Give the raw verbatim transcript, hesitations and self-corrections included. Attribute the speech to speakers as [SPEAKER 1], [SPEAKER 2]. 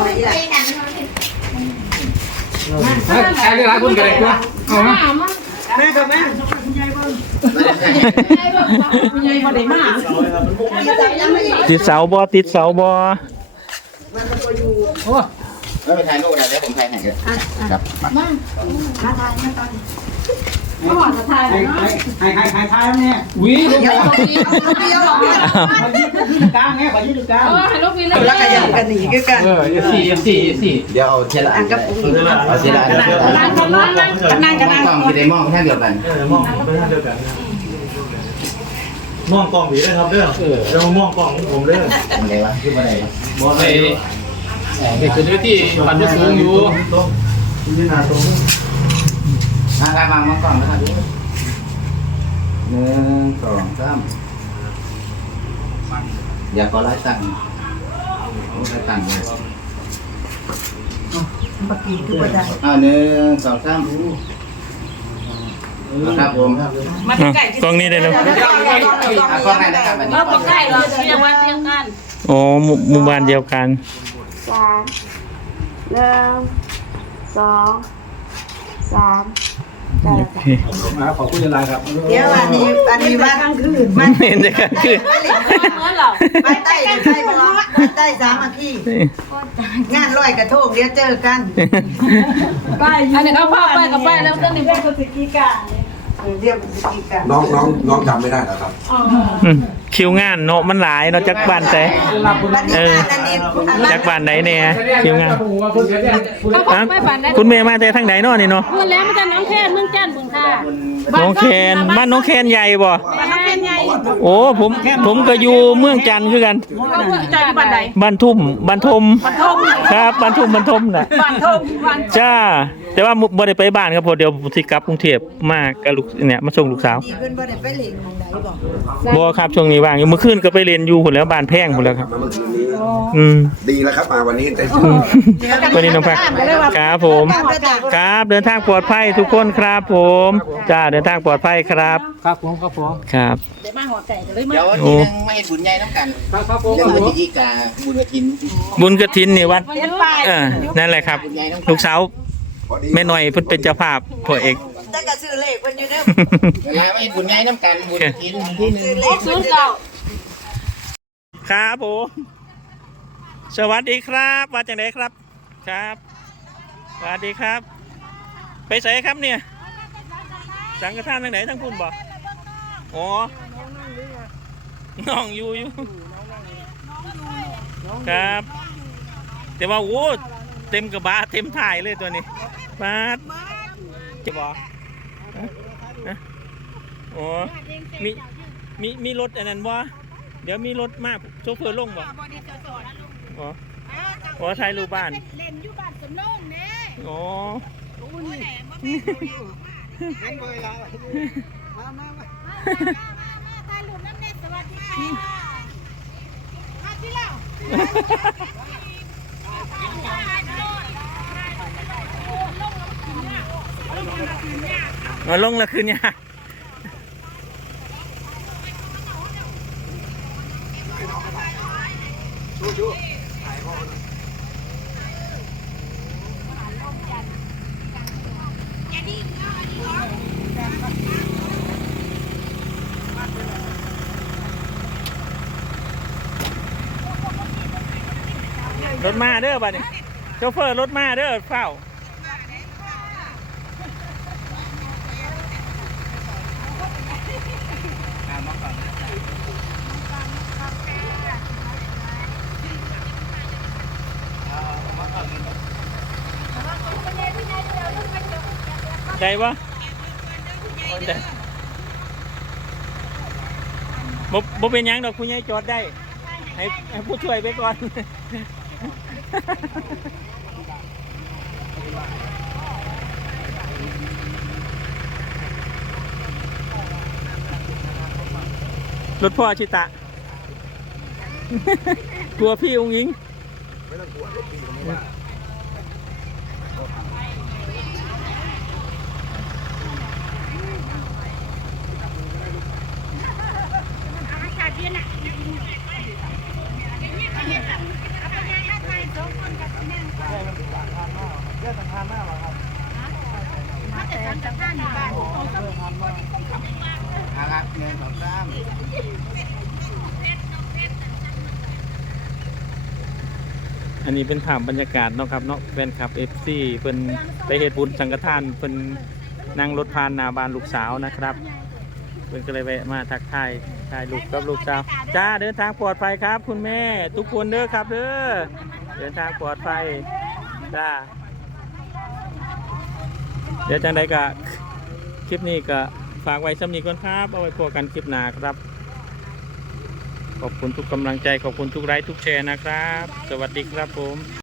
[SPEAKER 1] ใครได้หลายคนกันเลยว่าเอามาแม่กับแม่
[SPEAKER 2] ติดเสาบอติดเสาบอ
[SPEAKER 1] โอ้
[SPEAKER 3] ไม่ไปถ่ายรูปนะเดี๋ยวผมถ่ายให้กันครับมามาถ่ายมาถ่าย
[SPEAKER 1] ไม่หอดจะถ่ายเลยถ่ายถ่ายถ่ายถ่ายเนี่ยวิ่งเดี๋ยวเดี๋ยวมายืดกลางไงมายืดกลางเออให้ลูกวิ่งแล้วก็ยังกันหนีกันเออสี่สี่สี่
[SPEAKER 3] เดี๋ยวเอาเชลอันกับเอาเชลอันนั่งกันนั่งกันนั่งกันนั่งกล้องที่ได้มองท่านเดียวกัน
[SPEAKER 4] เออมองไปท่านเดียวกันมองกล้องผีได้ครับเด้อเดี๋ยวมองกล้องผมเด้อ
[SPEAKER 3] อะไรวะคืออะไรวะ
[SPEAKER 1] บอลเลยเด็กคนนี้ที่ปั่นรถสูงอยู่
[SPEAKER 4] ตรงนี่นาตรง
[SPEAKER 3] มากมามองกล้องนะครับหนึ่งสองสามอย่าขอไล่ตังค์ไล่ตังค์เลย
[SPEAKER 5] ปกีคือว่าได้
[SPEAKER 3] อ่าหนึ่งสองสามครับผม
[SPEAKER 2] กล้องนี้ได้แล้ว
[SPEAKER 3] กล้องไหนนะครับอันนี้
[SPEAKER 5] เราบอกได้เราเรียกว่าเรียกกัน
[SPEAKER 2] อ๋อหมู่บ้านเดียวกัน
[SPEAKER 6] สามหนึ่งสองสาม
[SPEAKER 2] โอเค
[SPEAKER 1] ขอบคุณอะไรครับ
[SPEAKER 5] เดี๋ยวอันนี้อันนี้บ้านกลางคืนบ้าน
[SPEAKER 2] เห็นได้กันคือ
[SPEAKER 5] เหมือนหรอบ้านใต้หรือใต้บ้านบ้านใต้สามัคคีงานลอยกระทงเดี๋ยวเจอกัน
[SPEAKER 6] อันนี้เขาพาไปกับไปแล้วต้นนี้เป็นสกิกา
[SPEAKER 5] เรียกสกิกา
[SPEAKER 7] น้องน้องน้องจำไม่ได้แล้วครับ
[SPEAKER 2] คิวงานเนาะมันหลายเนาะจักบ้านใจเออจักบ้านไหนเนี่ยคิวงานคุณเมย์มาแต่ทางไหนเนาะนี่เนาะ
[SPEAKER 6] เมื่อแล้วมันจะน้องแค่เมืองจันทร์บุญค่ะ
[SPEAKER 2] น้องแคนบ้านน้องแคนใหญ่บ่
[SPEAKER 6] บ้านน้องแคนใหญ่
[SPEAKER 2] โอ้ผมผมก็อยู่เมืองจันทร์คือกัน
[SPEAKER 6] บ้านไหน
[SPEAKER 2] บ้านทุ่มบ้านทมครับบ้านทุ่มบ้านทมน่ะ
[SPEAKER 6] บ้านทม
[SPEAKER 2] จ้าแต่ว่าบ่ได้ไปบ้านครับพอเดี๋ยวสิกลับกรุงเทพมากับลูกเนี่ยมาส่งลูกสาว
[SPEAKER 5] เพิ่นบ่ได้ไปเล่นของใดบ่
[SPEAKER 2] บ่ครับช่วงนี้ว่างอยู่เมื่อคืนก็ไปเรียนอยู่พุ่นแล้วบ้านแพงพุ่นแล้วครับอืม
[SPEAKER 7] ดีแล้วครับมาวันนี้ได้
[SPEAKER 2] วันนี้น้องพักครับผมครับเดินทางปลอดภัยทุกคนครับผมจ้าเดินทางปลอดภัยครับ
[SPEAKER 1] ครับผมครับผม
[SPEAKER 2] ครับ
[SPEAKER 6] เดี๋ยวมาหัวไก่เลยมา
[SPEAKER 3] เดี๋ยวทีนึงไม่บุญใหญ่น้ำกัน
[SPEAKER 1] ครับผม
[SPEAKER 3] เรื่องอีกาบุญกระถิน
[SPEAKER 2] บุญกฐินนี่วัดเออนั่นแหละครับลูกสาวแม่หน่อยเพิ่นเป็นเจ้าภาพพ่อเอก
[SPEAKER 5] แต่ก็ซื้อเลขเพิ่นอยู่เด้อ
[SPEAKER 3] เวลาไม่บุญใหญ่น้ำกันบุญกระถินที่นึง
[SPEAKER 6] ศูนย์เก้า
[SPEAKER 2] ครับผมสวัสดีครับมาจากไหนครับครับสวัสดีครับไปใส่ครับเนี่ยสังฆทานทางไหนทั้งพุ่นบอกอ๋อน้องอยู่อยู่ครับแต่ว่าโอ้เต็มกระบะเต็มถ่ายเลยตัวนี้มาจะบอกโอ้มีมีมีรถอันนั้นบ่เดี๋ยวมีรถมากโชเฟอร์ลงบ่อ๋ออ๋อไทยรูบ้านเล่นอยู่บ้านสมนงเนี่ยอ๋อเห็นเวลามามามาถ่ายรูปน้ำเน็ตสวัสดีค่ะมาที่เราลงแล้วคืนเนี่ยรถมาเด้อบัดนี้โชเฟอร์รถมาเด้อเฝ้าได้ปะบ่บ่เป็นยังดอกคุณยายจอดได้ให้ให้ผู้ช่วยไปก่อนรถพ่อชิตะกลัวพี่องค์หญิงไม่ต้องกลัวรถพี่เขาไม่ว่า
[SPEAKER 3] ครับหนึ่งสองสาม
[SPEAKER 2] อันนี้เป็นภาพบรรยากาศเนาะครับเนาะแฟนคลับ เอฟ ซี เพิ่นไปเฮ็ดบุญสังฆทานเพิ่นนั่งรถผ่านหน้าบ้านลูกสาวนะครับเพิ่นก็เลยแวะมาทักทายถ่ายลูกกับลูกสาวจ้าเดินทางปลอดภัยครับคุณแม่ทุกคนเด้อครับเด้อเดินทางปลอดภัยจ้าเดี๋ยวจังใดก็คลิปนี้ก็ฝากไว้สำนีก่อนครับเอาไว้พบกันคลิปหน้าครับขอบคุณทุกกำลังใจขอบคุณทุกไลค์ทุกแชร์นะครับสวัสดีครับผม